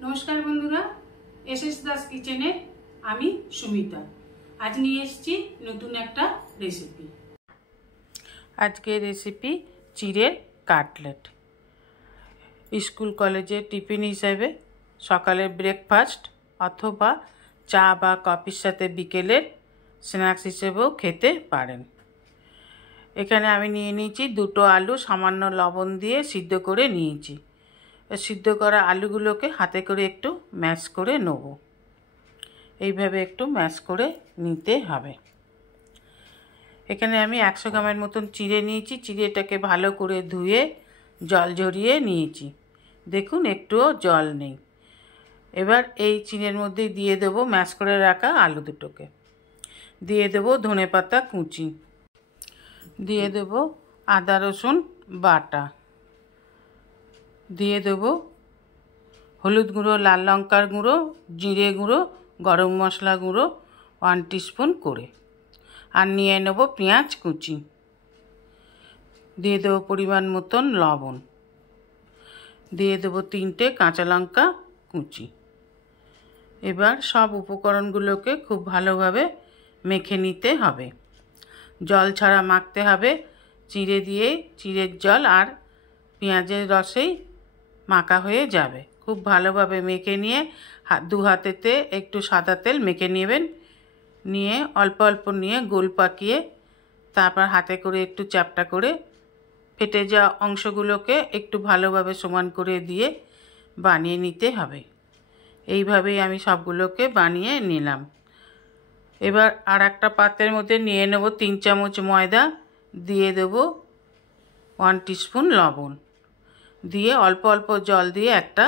नमस्कार बंधुरा एसएस दास किचेने आमी सुमिता आज निये एसेछि नतून एकटा रेसिपि। आजके रेसिपि चिड़ेर काटलेट स्कूल कलेजे टिफिन हिसेबे सकाले ब्रेकफास्ट अथवा चा बा कफिर साथे बिकेलेर स्नैक्स हिसेबेও खेते पारेन। एखाने आमी निये निয়েছি दुटो आलू सामान्य लवण दिए सिद्ध करे निয়েছি। सिद्ध करा आलूगुलोके हाथे करे एकटू मैश करे नेब। এইভাবে একটু ম্যাশ করে নিতে হবে। এখানে আমি 100 গ্রামের মতন চিড়ে নিয়েছি। চিড়েটাকে ভালো করে ধুয়ে জল ঝরিয়ে নিয়েছি। দেখুন একটুও জল নেই। এবার এই চিড়ের মধ্যে দিয়ে দেব ম্যাশ করে রাখা আলু দুটোকে, দিয়ে দেব ধনেপাতা কুচি, দিয়ে দেব আদা রসুন বাটা, দিয়ে দেব হলুদ গুঁড়ো, লাল লঙ্কার গুঁড়ো, জিরে গুঁড়ো, गरम मशला गुঁড়ো 1 टीस्पून করে, আর নিয়ে নেব পেঁয়াজ কুচি, দিয়ে দেব পরিমাণ মতন লবণ, দিয়ে দেব 3টে কাঁচা লঙ্কা কুচি। এবার সব উপকরণগুলোকে খুব ভালোভাবে মেখে নিতে হবে। জল ছাড়া মাখতে হবে। চিড়ে দিয়ে চিড়ের জল আর পেঁয়াজের রসেই মাখা হয়ে যাবে। খুব ভালোভাবে মেখে নিয়ে দু হাতেতে একটু সাদা তেল মেখে নেবেন। নিয়ে অল্প অল্প নিয়ে গোল পাকিয়ে তারপর হাতে করে একটু চ্যাপটা করে ফেটে যাওয়া অংশগুলোকে একটু ভালোভাবে সমান করে দিয়ে বানিয়ে নিতে হবে। এইভাবেই আমি সবগুলোকে বানিয়ে নিলাম। এবার আর একটা পাত্রের মধ্যে নিয়ে নেব 3 চামচ ময়দা, দিয়ে দেব 1 টিস্পুন লবণ, দিয়ে অল্প অল্প জল দিয়ে একটা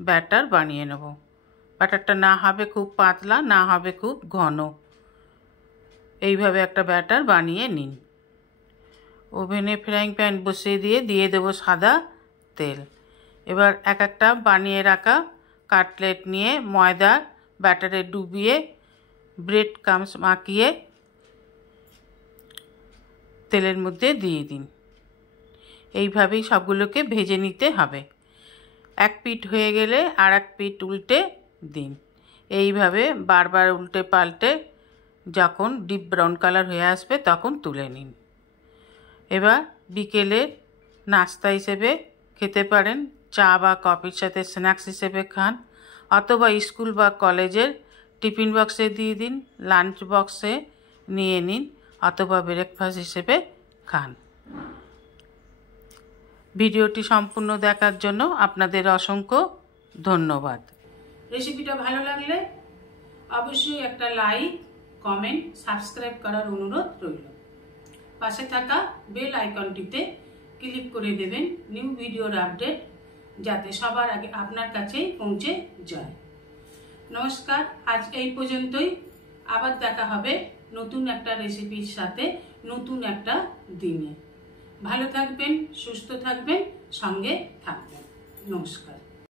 ব্যাটার বানিয়ে নেব। ব্যাটারটা না হবে খুব পাতলা, না হবে খুব ঘন। এইভাবে একটা ব্যাটার বানিয়ে নিন। ওভেনে ফ্রাইং প্যান বসিয়ে দিয়ে দেব সাদা তেল। এবার এক একটা বানিয়ে রাখা কাটলেট নিয়ে ময়দা ব্যাটারে ডুবিয়ে ব্রেড ক্রাম্বস মাখিয়ে তেলের মধ্যে দিয়ে দিন। এইভাবেই সবগুলোকে ভেজে নিতে হবে। এক পিঠ হয়ে গেলে আর এক পিঠ উল্টে দিন। এইভাবে বারবার উল্টে পাল্টে যখন ডিপ ব্রাউন কালার হয়ে আসবে তখন তুলে নিন। এবার বিকেলে নাস্তা হিসেবে খেতে পারেন, চা বা কফির সাথে স্ন্যাক্স হিসেবে খান, অথবা স্কুল বা কলেজের টিফিন বক্সে দিয়ে দিন, লাঞ্চ বক্সে নিয়ে নিন, অথবা ব্রেকফাস্ট হিসেবে খান। ভিডিওটি সম্পূর্ণ দেখার জন্য আপনাদের অসংখ্য ধন্যবাদ। রেসিপিটা ভালো লাগলে অবশ্যই একটা লাইক, কমেন্ট, সাবস্ক্রাইব করার অনুরোধ রইল। পাশে থাকা বেল আইকনটিতে ক্লিক করে দেবেন নিউ ভিডিওর আপডেট যাতে সবার আগে আপনার কাছেই পৌঁছে যায়। নমস্কার, আজ এই পর্যন্তই। আবার দেখা হবে নতুন একটা রেসিপির সাথে নতুন একটা দিনে। ভালো থাকবেন, সুস্থ থাকবেন, সঙ্গে থাকবেন। নমস্কার।